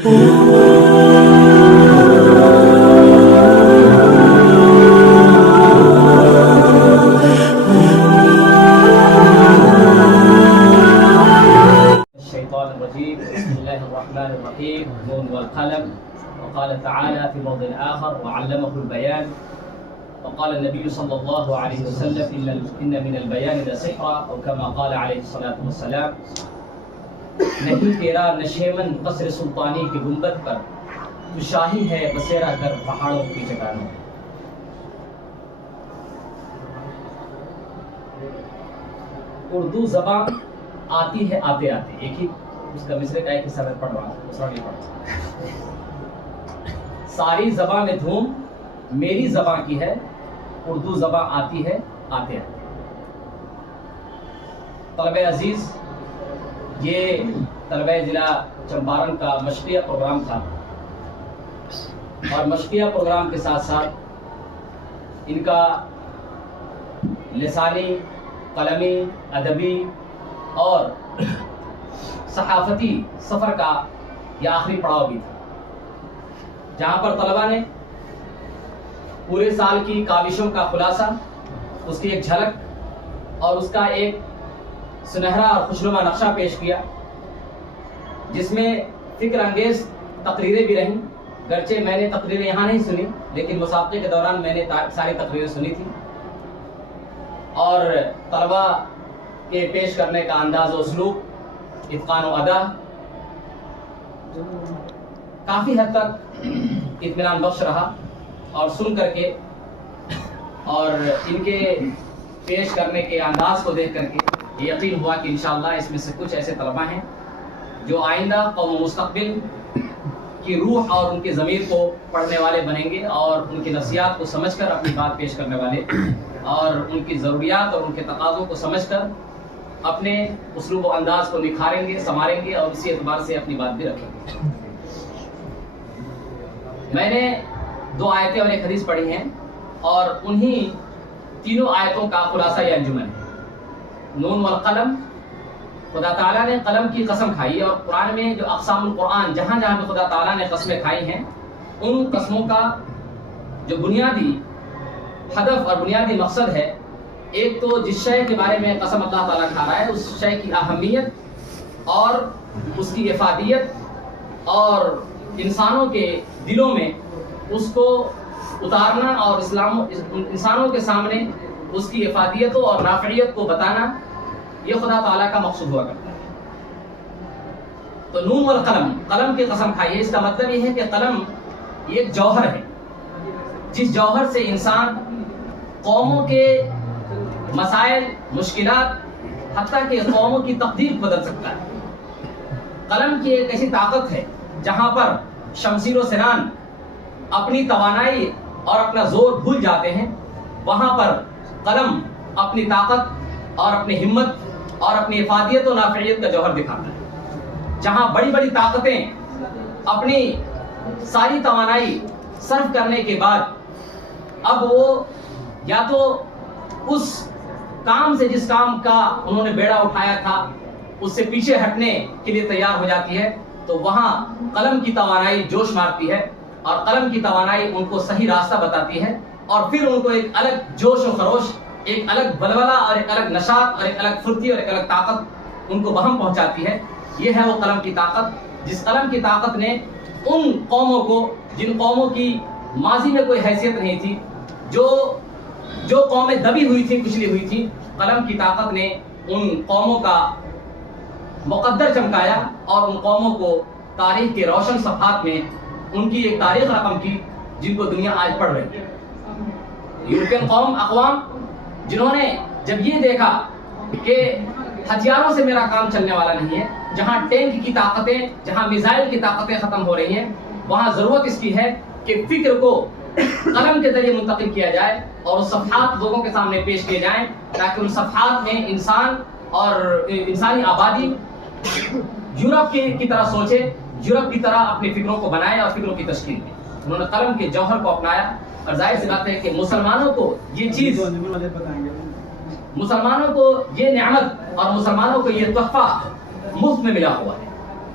الشيطان الرجيم. بسم الله الرحمن الرحيم. نون والقلم. وقال تعالى في موضع آخر وعلمه البيان. وقال النبي صلى الله عليه وسلم إن من البيان لسحرا أو كما قال عليه الصلاة والسلام. نہیں تیرا نشیمن قصر سلطانی کی گنبد پر، تو شاہی ہے بسیرا کر پہاڑوں کی چٹانوں. اردو زبان آتی ہے آتے آتے، ایک ہی اس کا مصرے کا ایک حصہ میں پڑھ رہا ہوں، دوسرا نہیں پڑھ رہا. ساری زبان میں دھوم میری زبان کی ہے، اردو زبان آتی ہے آتے آتے. طلبہ عزیز، یہ طلبہ ضلع چمپارن کا مشقیہ پروگرام تھا، اور مشقیہ پروگرام کے ساتھ ساتھ ان کا لسانی، قلمی، ادبی اور صحافتی سفر کا یہ آخری پڑاؤ بھی تھا، جہاں پر طلبہ نے پورے سال کی کاوشوں کا خلاصہ، اس کی ایک جھلک اور اس کا ایک سنہرا اور خوشنما نقشہ پیش کیا، جس میں فکر انگیز تقریریں بھی رہیں. گرچہ میں نے تقریریں یہاں نہیں سنی، لیکن مسابقے کے دوران میں نے ساری تقریریں سنی تھی، اور طلبہ کے پیش کرنے کا انداز و اسلوب، اتقان و ادا کافی حد تک اطمینان بخش رہا. اور سن کر کے اور ان کے پیش کرنے کے انداز کو دیکھ کر کے یقین ہوا کہ انشاءاللہ اس میں سے کچھ ایسے طلبہ ہیں جو آئندہ قوم و مستقبل کی روح اور ان کے ضمیر کو پڑھنے والے بنیں گے، اور ان کی نفسیات کو سمجھ کر اپنی بات پیش کرنے والے، اور ان کی ضروریات اور ان کے تقاضوں کو سمجھ کر اپنے اسلوب و انداز کو نکھاریں گے، سنواریں گے، اور اسی اعتبار سے اپنی بات بھی رکھیں گے. میں نے 2 آیتیں اور ایک حدیث پڑھی ہیں، اور انہی تینوں آیتوں کا خلاصہ یہ انجمن ہے. نون والقلم، خدا تعالیٰ نے قلم کی قسم کھائی، اور قرآن میں جو اقسام القرآن جہاں جہاں پہ خدا تعالیٰ نے قسمیں کھائی ہیں، ان قسموں کا جو بنیادی ہدف اور بنیادی مقصد ہے، ایک تو جس شے کے بارے میں قسم اللہ تعالیٰ کھا رہا ہے اس شے کی اہمیت اور اس کی افادیت، اور انسانوں کے دلوں میں اس کو اتارنا اور انسانوں کے سامنے اس کی افادیتوں اور نافعیت کو بتانا، یہ خدا تعالیٰ کا مقصود ہوا کرتا ہے. تو نون والقلم، قلم کی قسم کھائی ہے، اس کا مطلب یہ ہے کہ قلم یہ ایک جوہر ہے، جس جوہر سے انسان قوموں کے مسائل، مشکلات، حتیٰ کہ قوموں کی تقدیر بدل سکتا ہے. قلم کی ایک ایسی طاقت ہے جہاں پر شمشیر و سنان اپنی توانائی اور اپنا زور بھول جاتے ہیں، وہاں پر قلم اپنی طاقت اور اپنی ہمت اور اپنی افادیت و نافعیت کا جوہر دکھاتا ہے. جہاں بڑی بڑی طاقتیں اپنی ساری توانائی صرف کرنے کے بعد اب وہ یا تو اس کام سے، جس کام کا انہوں نے بیڑا اٹھایا تھا، اس سے پیچھے ہٹنے کے لیے تیار ہو جاتی ہے، تو وہاں قلم کی توانائی جوش مارتی ہے، اور قلم کی توانائی ان کو صحیح راستہ بتاتی ہے، اور پھر ان کو ایک الگ جوش و خروش، ایک الگ بلبلہ اور ایک الگ نشاط اور ایک الگ پھرتی اور ایک الگ طاقت ان کو بہم پہنچاتی ہے. یہ ہے وہ قلم کی طاقت، جس قلم کی طاقت نے ان قوموں کو، جن قوموں کی ماضی میں کوئی حیثیت نہیں تھی، جو قومیں دبی ہوئی تھیں، کچلی ہوئی تھیں، قلم کی طاقت نے ان قوموں کا مقدر چمکایا، اور ان قوموں کو تاریخ کے روشن صفحات میں ان کی ایک تاریخ رقم کی، جن کو دنیا آج پڑھ رہی ہے. یورپین اقوام جنہوں نے جب یہ دیکھا کہ ہتھیاروں سے میرا کام چلنے والا نہیں ہے، جہاں ٹینک کی طاقتیں، جہاں میزائل کی طاقتیں ختم ہو رہی ہیں، وہاں ضرورت اس کی ہے کہ فکر کو قلم کے ذریعے منتقل کیا جائے، اور وہ صفحات لوگوں کے سامنے پیش کیے جائیں، تاکہ ان صفحات میں انسان اور انسانی آبادی یورپ کی طرح سوچے، یورپ کی طرح اپنی فکروں کو بنائے اور فکروں کی تشکیل دے. انہوں نے قلم کے جوہر کو اپنایا، اور ظاہر سی بات ہے کہ مسلمانوں کو یہ چیز، مسلمانوں کو یہ نعمت اور مسلمانوں کو یہ تحفہ مفت میں ملا ہوا ہے.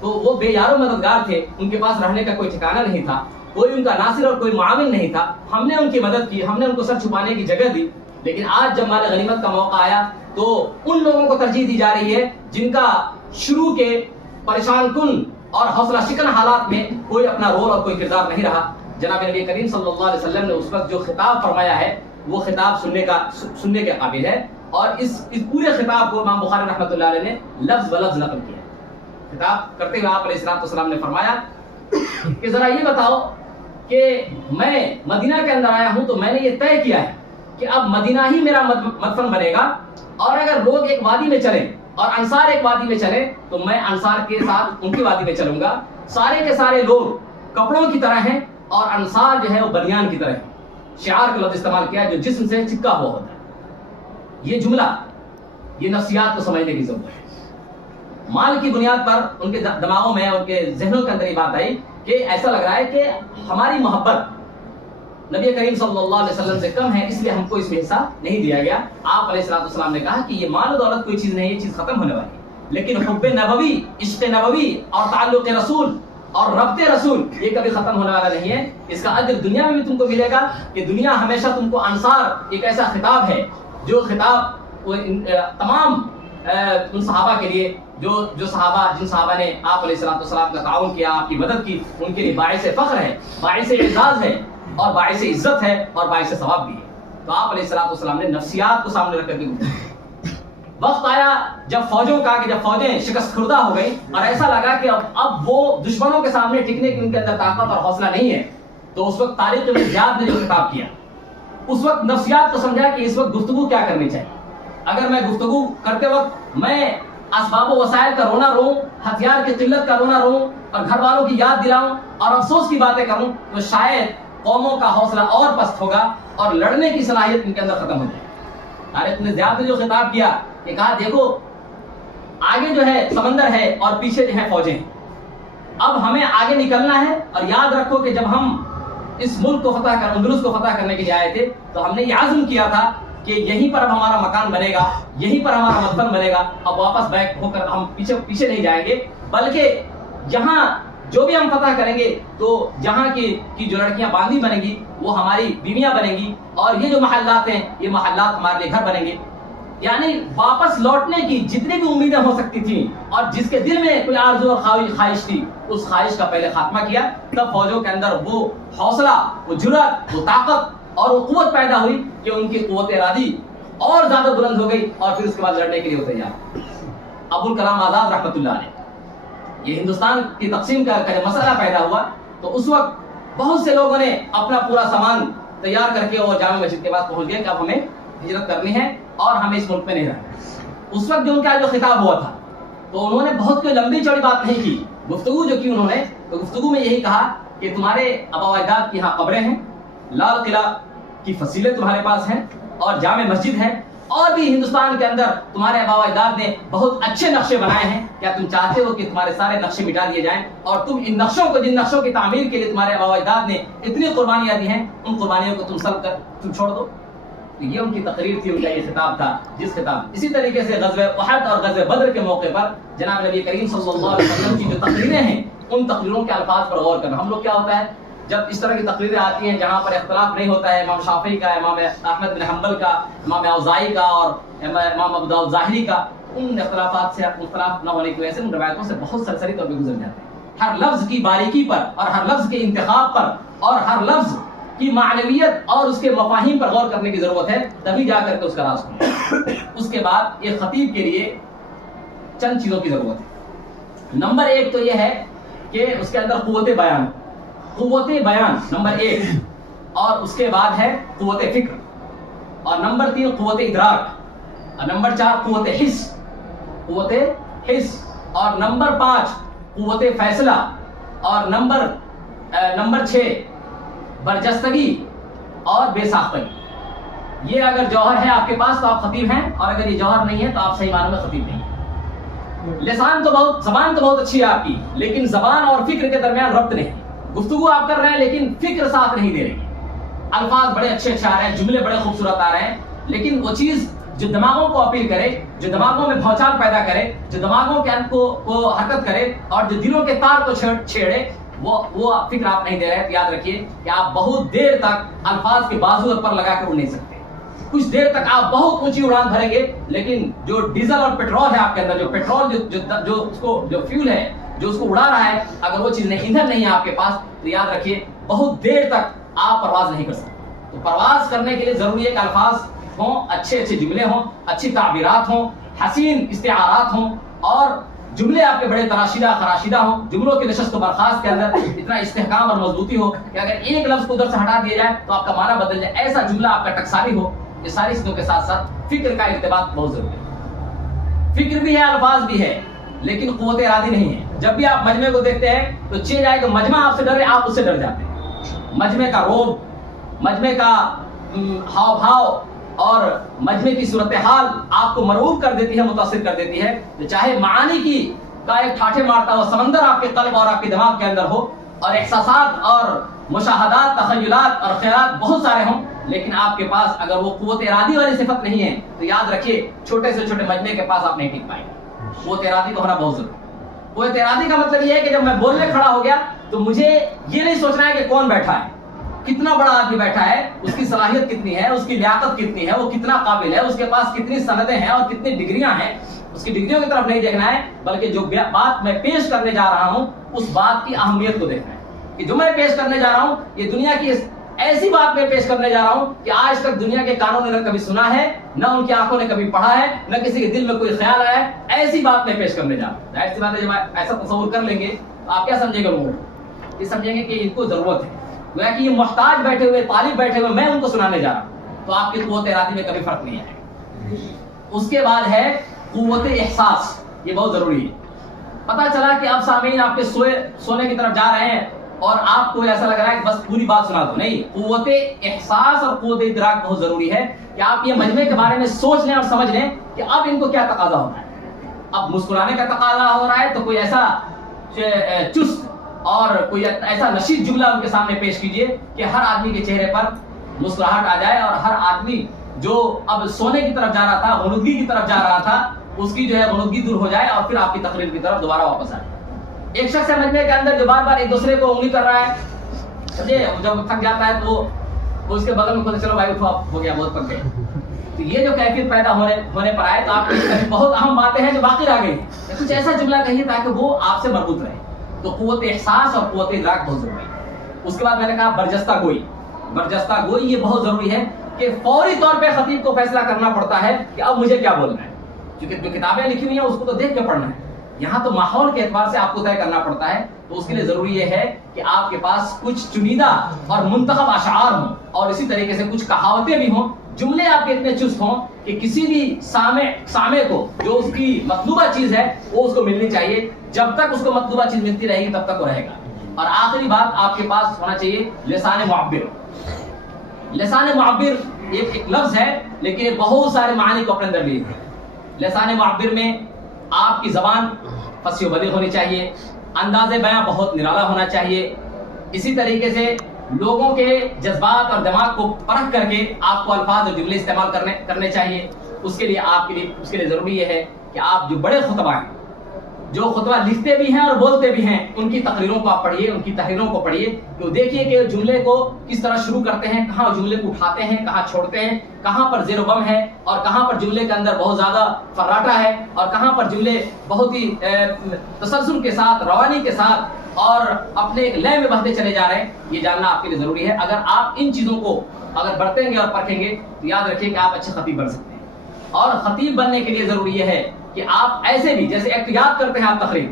تو وہ بے یار و مددگار تھے، ان کے پاس رہنے کا کوئی ٹھکانہ نہیں تھا، کوئی ان کا ناصر اور کوئی معاون نہیں تھا. ہم نے ان کی مدد کی، ہم نے ان کو سر چھپانے کی جگہ دی. لیکن آج جب مال غنیمت کا موقع آیا تو ان لوگوں کو ترجیح دی جا رہی ہے جن کا شروع کے پریشان کن اور حوصلہ شکن حالات میں کوئی اپنا رول اور کوئی کردار نہیں رہا. جناب نبی کریم صلی اللہ علیہ وسلم نے اس وقت جو خطاب فرمایا ہے وہ خطاب سننے کے قابل ہے، اور اس پورے خطاب کو امام بخاری رحمۃ اللہ علیہ نے لفظ بلفظ نقل کیا. خطاب کرتے ہوئے آپ علیہ السلام نے فرمایا کہ ذرا یہ بتاؤ کہ میں مدینہ کے اندر آیا ہوں تو میں نے یہ طے کیا ہے کہ اب مدینہ ہی میرا مدفن بنے گا، اور اگر لوگ ایک وادی میں چلیں اور انصار ایک وادی میں چلیں تو میں انصار کے ساتھ ان کی وادی میں چلوں گا. سارے کے سارے لوگ کپڑوں کی طرح ہیں اور انصار جو ہے وہ بنیان کی طرح ہے. شعار کا لفظ استعمال کیا ہے جو جسم سے چپکا ہوا ہوتا ہے. یہ جملہ یہ نفسیات کو سمجھنے کی ضرورت ہے. مال کی بنیاد پر ان کے دماغوں میں، ان کے ذہنوں کے اندر یہ بات آئی کہ ایسا لگ رہا ہے کہ ہماری محبت نبی کریم صلی اللہ علیہ وسلم سے کم ہے، اس لیے ہم کو اس میں حصہ نہیں دیا گیا. آپ علیہ السلام نے کہا کہ یہ مال و دولت کوئی چیز نہیں ہے، یہ چیز ختم ہونے والی ہے، لیکن حب نبوی، عشق نبوی اور تعلق رسول اور ربط رسول یہ کبھی ختم ہونے والا نہیں ہے. اس کا اجر دنیا میں بھی تم کو ملے گا کہ دنیا ہمیشہ تم کو انصار ایک ایسا خطاب ہے جو خطاب تمام ان صحابہ کے لیے جن صحابہ نے آپ علیہ السلام کا تعاون کیا، آپ کی مدد کی، ان کے لیے باعث فخر ہے، باعث اعزاز ہے اور باعث عزت ہے اور باعث ثواب بھی ہے. تو آپ علیہ السلام نے نفسیات کو سامنے رکھ کر کے وقت آیا جب فوجیں شکست خوردہ ہو گئی اور ایسا لگا کہ اب وہ دشمنوں کے سامنے ٹکنے کی ان کے اندر طاقت اور حوصلہ نہیں ہے. تو اس وقت طارق بن زیاد نے جو خطاب کیا، اس وقت نفسیات کو سمجھا کہ اس وقت گفتگو کیا کرنی چاہیے. اگر میں گفتگو کرتے وقت میں اسباب و وسائل کا رونا روں، ہتھیار کی قلت کا رونا روں اور گھر والوں کی یاد دلاؤں اور افسوس کی باتیں کروں تو شاید قوموں کا حوصلہ اور پست ہوگا اور لڑنے کی صلاحیت ان کے اندر ختم ہو جائے. طارق بن زیاد نے جو خطاب کیا کہ کہا دیکھو آگے جو ہے سمندر ہے اور پیچھے جو ہے فوجیں، اب ہمیں آگے نکلنا ہے، اور یاد رکھو کہ جب ہم اس ملک کو فتح کر اندلس کو فتح کرنے کے لیے آئے تھے تو ہم نے یہ عزم کیا تھا کہ یہیں پر اب ہمارا مکان بنے گا، یہیں پر ہمارا مدفن بنے گا. اب واپس بیک ہو کر ہم پیچھے نہیں جائیں گے، بلکہ یہاں جو بھی ہم فتح کریں گے تو جہاں کی جو لڑکیاں باندھی بنیں گی وہ ہماری بیویاں بنیں گی، اور یہ جو محلات ہیں یہ محلات ہمارے لیے گھر بنیں گے. یعنی واپس لوٹنے کی جتنی بھی امیدیں ہو سکتی تھیں اور جس کے دل میں کوئی آرزو اور خواہش تھی اس خواہش کا پہلے خاتمہ کیا. تب فوجوں کے اندر وہ حوصلہ، وہ جرأت، وہ طاقت اور وہ قوت پیدا ہوئی کہ ان کی قوت ارادی اور زیادہ بلند ہو گئی، اور پھر اس کے بعد لڑنے کے لیے وہ تیار. ابوالکلام آزاد رحمۃ اللہ علیہ، یہ ہندوستان کی تقسیم کا جب مسئلہ پیدا ہوا تو اس وقت بہت سے لوگوں نے اپنا پورا سامان تیار کر کے اور جامع مسجد کے پاس پہنچ گئے کہ اب ہمیں ہجرت کرنی ہے اور ہمیں اس ملک میں نہیں رہنا. اس وقت جو ان کا جو خطاب ہوا تھا تو انہوں نے بہت کوئی لمبی چوڑی بات نہیں کی. گفتگو جو کی انہوں نے تو گفتگو میں یہی کہا کہ تمہارے آبا و اجداد کی یہاں قبریں ہیں، لال قلعہ کی فصیلیں تمہارے پاس ہیں اور جامع مسجد ہے، اور بھی ہندوستان کے اندر تمہارے آبا و اجداد نے بہت اچھے نقشے بنائے ہیں. کیا تم چاہتے ہو کہ تمہارے سارے نقشے مٹا دیے جائیں اور تم ان نقشوں کو، جن نقشوں کی تعمیر کے لیے تمہارے آبا و اجداد نے اتنی قربانیاں دی ہیں، ان قربانیوں کو تم چھوڑ دو؟ یہ ان کی تقریر تھی، ان کا یہ خطاب تھا. اسی طریقے سے غزوہ احد اور غزوہ بدر کے موقع پر جناب نبی کریم صلی اللہ علیہ وسلم کی جو تقریریں ہیں ان تقریروں کے الفاظ پر غور کرنا. ہم لوگ کیا ہوتا ہے جب اس طرح کی تقریریں آتی ہیں جہاں پر اختلاف نہیں ہوتا ہے، امام شافعی کا، امام احمد بن حنبل کا، امام اوزاعی کا اور امام ابو داؤد ظاہری کا، ان اختلافات سے اختلاف نہ ہونے کی وجہ سے ان روایتوں سے بہت سرسری طور پہ گزر جاتے ہیں. ہر لفظ کی باریکی پر اور ہر لفظ کے انتخاب پر اور ہر لفظ کی معنویت اور اس کے مفاہیم پر غور کرنے کی ضرورت ہے، تبھی جا کر کے اس کا راز کھلے. اس کے بعد ایک خطیب کے لیے چند چیزوں کی ضرورت ہے. نمبر ایک تو یہ ہے کہ اس کے اندر قوت بیان نمبر ایک، اور اس کے بعد ہے قوت فکر، اور نمبر تین قوت ادراک، اور نمبر چار قوت حس، اور نمبر پانچ قوت فیصلہ، اور نمبر چھ برجستگی اور بے ساختگی. یہ اگر جوہر ہے آپ کے پاس تو آپ خطیب ہیں، اور اگر یہ جوہر نہیں ہے تو آپ صحیح معنوں میں خطیب نہیں ہیں. زبان تو بہت اچھی ہے آپ کی، لیکن زبان اور فکر کے درمیان ربط نہیں. گفتگو آپ کر رہے ہیں لیکن فکر ساتھ نہیں دے رہی. الفاظ بڑے اچھے آ رہے ہیں، جملے بڑے خوبصورت آ رہے ہیں، لیکن وہ چیز جو دماغوں کو اپیل کرے, جو دماغوں میں بھوچال پیدا کرے, جو دماغوں کے اندر کو حرکت کرے اور جو دلوں کے تار کو چھیڑے, وہ فکر آپ نہیں دے رہے. تو یاد رکھیے کہ آپ بہت دیر تک الفاظ کے بازو پر لگا کے اڑ نہیں سکتے. کچھ دیر تک آپ بہت اونچی اڑان بھریں گے, لیکن جو ڈیزل اور پیٹرول ہے آپ کے اندر, جو پیٹرول جو اس کو جو فیول ہے جو اس کو اڑا رہا ہے, اگر وہ چیز نہیں, ایندھن نہیں ہے آپ کے پاس, تو یاد رکھیے بہت دیر تک آپ پرواز نہیں کر سکتے. تو پرواز کرنے کے لیے ضروری ہے کہ الفاظ ہوں, اچھے اچھے جملے ہوں, اچھی تعبیرات ہوں, حسین استعارات ہوں, اور جملے آپ کے بڑے تراشیدہ خراشیدہ ہوں. جملوں کی نشست و برخاست کے اندر اتنا استحکام اور مضبوطی ہو کہ اگر ایک لفظ کو ادھر سے ہٹا دیا جائے تو آپ کا معنی بدل جائے. ایسا جملہ آپ کا ٹکسالی ہو. یہ ساری چیزوں کے ساتھ ساتھ فکر کا ارتباط بہت ضروری ہے. فکر بھی ہے, الفاظ بھی ہے, لیکن قوت ارادی نہیں ہے. جب بھی آپ مجمع کو دیکھتے ہیں تو چیز آئے کہ مجمع آپ سے ڈر رہے, آپ اس سے ڈر جاتے ہیں. مجمع کا روب, مجمع کا ہاؤ بھاؤ اور مجمع کی صورتحال آپ کو مرعوب کر دیتی ہے, متاثر کر دیتی ہے. تو چاہے معانی کی کا ایک ٹھاٹھے مارتا ہوا سمندر آپ کے قلب اور آپ کے دماغ کے اندر ہو, اور احساسات اور مشاہدات, تخیلات اور خیالات بہت سارے ہوں, لیکن آپ کے پاس اگر وہ قوت ارادی والی صفت نہیں ہے, تو یاد رکھیے چھوٹے سے چھوٹے مجمع کے پاس آپ نہیں ٹک پائیں گے. قوت ارادی کا ہونا بہت ضروری ہے. قوت ارادی کا مطلب یہ ہے کہ جب میں بولنے کھڑا ہو گیا تو مجھے یہ نہیں سوچنا ہے کہ کون بیٹھا ہے, کتنا بڑا آدمی بیٹھا ہے, اس کی صلاحیت کتنی ہے, اس کی لیاقت کتنی ہے, وہ کتنا قابل ہے, اس کے پاس کتنی سندیں ہیں اور کتنی ڈگریاں ہیں. اس کی ڈگریوں کی طرف نہیں دیکھنا ہے, بلکہ جو بات میں پیش کرنے جا رہا ہوں اس بات کی اہمیت کو دیکھنا ہے کہ جو میں پیش کرنے جا رہا ہوں یہ دنیا کی ایسی بات میں پیش کرنے جا رہا ہوں کہ آج تک دنیا کے کانوں نے نہ کبھی سنا ہے, نہ ان کی آنکھوں نے کبھی پڑھا ہے, نہ کسی کے دل میں کوئی خیال آیا ہے. ایسی بات میں پیش کرنے جا رہا ہوں. ظاہر سی بات ہے جب آپ ایسا تصور کر لیں گے تو آپ کیا سمجھیں گے؟ لوگوں یہ سمجھیں گے کہ ان کو ضرورت ہے, گویا کہ یہ محتاج بیٹھے ہوئے, طالب بیٹھے ہوئے, میں ان کو سنانے جا رہا ہوں. تو آپ کی قوت ارادی میں کبھی فرق نہیں ہے. اس کے بعد ہے قوت احساس. یہ بہت ضروری ہے. پتہ چلا کہ اب سامعین آپ کے سونے کی طرف جا رہے ہیں اور آپ کو ایسا لگ رہا ہے کہ بس پوری بات سنا دو. نہیں, قوت احساس اور قوت ادراک بہت ضروری ہے کہ آپ یہ مجمع کے بارے میں سوچ لیں اور سمجھ لیں کہ اب ان کو کیا تقاضا ہو رہا ہے. اب مسکرانے کا تقاضا ہو رہا ہے تو کوئی ایسا چست اور کوئی ایسا نشید جملہ ان کے سامنے پیش کیجئے کہ ہر آدمی کے چہرے پر مسکراہٹ آ جائے, اور ہر آدمی جو اب سونے کی طرف جا رہا تھا, غنودگی کی طرف جا رہا تھا, اس کی جو ہے غنودگی دور ہو جائے اور پھر آپ کی تقریر کی طرف دوبارہ واپس آئے. ایک شخص ہے مجمع کے اندر جو بار بار ایک دوسرے کو انگلی کر رہا ہے, سمجھے, جب تھک جاتا ہے تو وہ اس کے بغل میں کھولتے, چلو بھائی اٹھو, آپ ہو گیا, بہت پک گئے. تو یہ جو کیفیت پیدا ہونے پر آئے تو آپ کی بہت اہم باتیں ہیں جو باقی رہ گئی. کچھ ایسا جملہ کہیے تاکہ وہ آپ سے مربوط رہے. تو قوت احساس اور قوت ادراک بہت ضروری ہے. اس کے بعد میں نے کہا برجستہ گوئی. برجستہ گوئی یہ بہت ضروری ہے کہ فوری طور پہ خطیب کو فیصلہ کرنا پڑتا ہے کہ اب مجھے کیا بولنا ہے. کیونکہ جو کتابیں لکھی ہوئی ہیں اس کو تو دیکھ کے پڑھنا ہے, یہاں تو ماحول کے اعتبار سے آپ کو طے کرنا پڑتا ہے. تو اس کے لیے ضروری یہ ہے کہ آپ کے پاس کچھ چنیدہ اور منتخب اشعار ہوں, اور اسی طریقے سے کچھ کہاوتیں بھی ہوں. جملے آپ کے اتنے چست ہوں کہ کسی بھی سامع کو جو اس کی مطلوبہ چیز ہے وہ اس کو ملنی چاہیے. جب تک اس کو مطلوبہ چیز ملتی رہے گی تب تک وہ رہے گا. اور آخری بات, آپ کے پاس ہونا چاہیے لسان معبر. لسان معبر ایک لفظ ہے لیکن یہ بہت سارے معانی کو اپنے اندر لیے ہے. لسان معبر میں آپ کی زبان فصیح و بلیغ ہونی چاہیے, انداز بیاں بہت نرالا ہونا چاہیے. اسی طریقے سے لوگوں کے جذبات اور دماغ کو پرکھ کر کے آپ کو الفاظ اور جملے استعمال کرنے چاہیے. اس کے لیے ضروری یہ ہے کہ آپ جو بڑے خطبہ ہیں, جو خطبہ لکھتے بھی ہیں اور بولتے بھی ہیں, ان کی تقریروں کو آپ پڑھیے, ان کی تحریروں کو پڑھیے. تو دیکھیے کہ جملے کو کس طرح شروع کرتے ہیں, کہاں جملے کو اٹھاتے ہیں, کہاں چھوڑتے ہیں, کہاں پر زیر و بم ہے اور کہاں پر جملے کے اندر بہت زیادہ فراٹا ہے, اور کہاں پر جملے بہت ہی تسلسل کے ساتھ, روانی کے ساتھ اور اپنے ایک لے میں بہتے چلے جا رہے ہیں. یہ جاننا آپ کے لیے ضروری ہے. اگر آپ ان چیزوں کو اگر برتیں گے اور پرکھیں گے تو یاد رکھیے کہ آپ اچھے خطیب بن سکتے ہیں. اور خطیب بننے کے لیے ضروری یہ ہے کہ آپ ایسے بھی, جیسے ایک یاد کرتے ہیں آپ تقریر,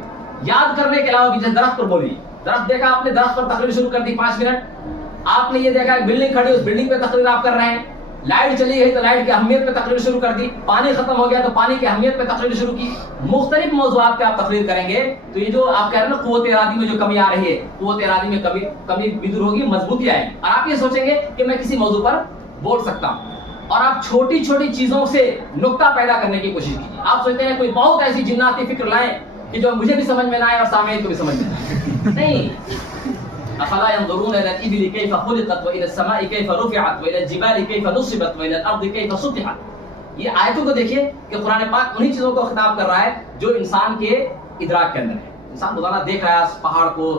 یاد کرنے کے علاوہ بھی جیسے درخت پر بولیے. درخت دیکھا آپ نے, درخت پر تقریر شروع کر دی 5 منٹ. آپ نے یہ دیکھا ایک بلڈنگ کھڑی, اس بلڈنگ پہ تقریر آپ کر رہے ہیں. لائٹ چلی گئی تو لائٹ کی اہمیت پہ تقریر شروع کر دی. پانی ختم ہو گیا تو پانی کی اہمیت پہ تقریر شروع کی. مختلف موضوعات پہ آپ تقریر کریں گے تو یہ جو آپ کہہ رہے ہیں نا قوت ارادی میں جو کمی آ رہی ہے, قوت ارادی میں کمی بھی دور ہوگی, مضبوطی آئے گی. اور آپ یہ سوچیں گے کہ میں کسی موضوع پر بول سکتا ہوں, اور آپ چھوٹی چھوٹی چیزوں سے نقطہ پیدا کرنے کی کوشش کیجیے. آپ سوچتے ہیں کوئی بہت ایسی جناتی فکر لائیں کہ جو مجھے بھی سمجھ میں نہ آئے اور سامعین کو بھی سمجھ میں نہ آئے. نہیں, افلا ينظرون الى الابل كيف خلقت والى السماء كيف رفعت والى الجبال كيف نصبت والى الارض كيف سطحت. یہ آیتوں کو دیکھیے کہ قرآن پاک انہی چیزوں کو خطاب کر رہا ہے جو انسان کے ادراک کے اندر ہے. انسان روزانہ دیکھ رہا ہے پہاڑ کو،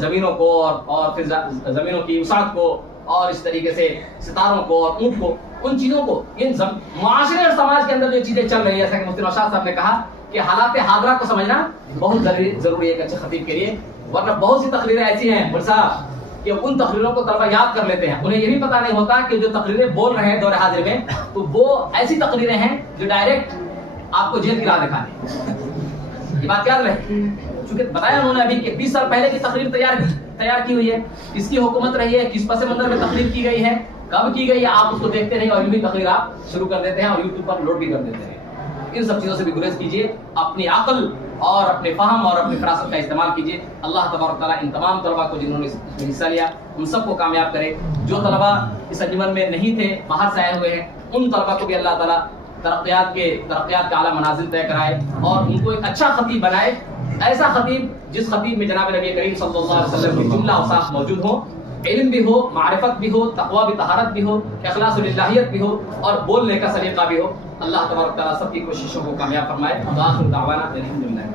زمینوں کو، اور پھر زمینوں کی وسعت کو، اور اس طریقے سے ستاروں کو اور اونٹ کو، ان چیزوں کو. ان معاشرے اور سماج کے اندر جو چیزیں چل رہی ہیں، جیسا کہ مفتی نوشاد صاحب نے کہا کہ حالات حاضرہ کو سمجھنا بہت ضروری ہے ایک اچھے خطیب کے لیے. ورنہ بہت سی تقریریں ایسی ہیں مول صاحب کہ ان تقریروں کو طلبہ یاد کر لیتے ہیں، انہیں یہ بھی پتہ نہیں ہوتا کہ جو تقریریں بول رہے ہیں دور حاضر میں تو وہ ایسی تقریریں ہیں جو ڈائریکٹ آپ کو جیل کی راہ دکھانے. یہ بات یاد رہے، چونکہ بتایا انہوں نے ابھی کہ 20 سال پہلے کی تقریر تیار کی ہوئی ہے، کس کی حکومت رہی ہے، کس پس منظر میں تقریر کی گئی ہے، کب کی گئی ہے، آپ اس کو دیکھتے نہیں اور یوں ہی تقریر آپ شروع کر دیتے ہیں اور یوٹیوب پر لوڈ بھی کر دیتے ہیں. ان سب چیزوں سے بھی گریز کیجیے، اپنی عقل اور اپنے فہم اور اپنی فراست کا استعمال کیجیے. اللہ تبارک تعالیٰ ان تمام طلباء کو جنہوں نے اس میں حصہ لیا ان سب کو کامیاب کرے. جو طلباء اس انجمن میں نہیں تھے، باہر سے آئے ہوئے ہیں، ان طلباء کو بھی اللہ تعالیٰ ترقیات کے اعلیٰ منازل طے کرائے اور ان کو ایک اچھا خطیب بنائے، ایسا خطیب جس خطیب میں جناب نبی کریم صلی اللہ علیہ وسلم کی جملہ اوصاف موجود ہوں، علم بھی ہو، معرفت بھی ہو، تقویٰ بھی، طہارت بھی ہو، اخلاص للہیت بھی ہو اور بولنے کا سلیقہ بھی ہو. اللہ تبارک تعالیٰ سب کی کوششوں کو کامیاب فرمائے. وآخر دعوانا الحمدللہ.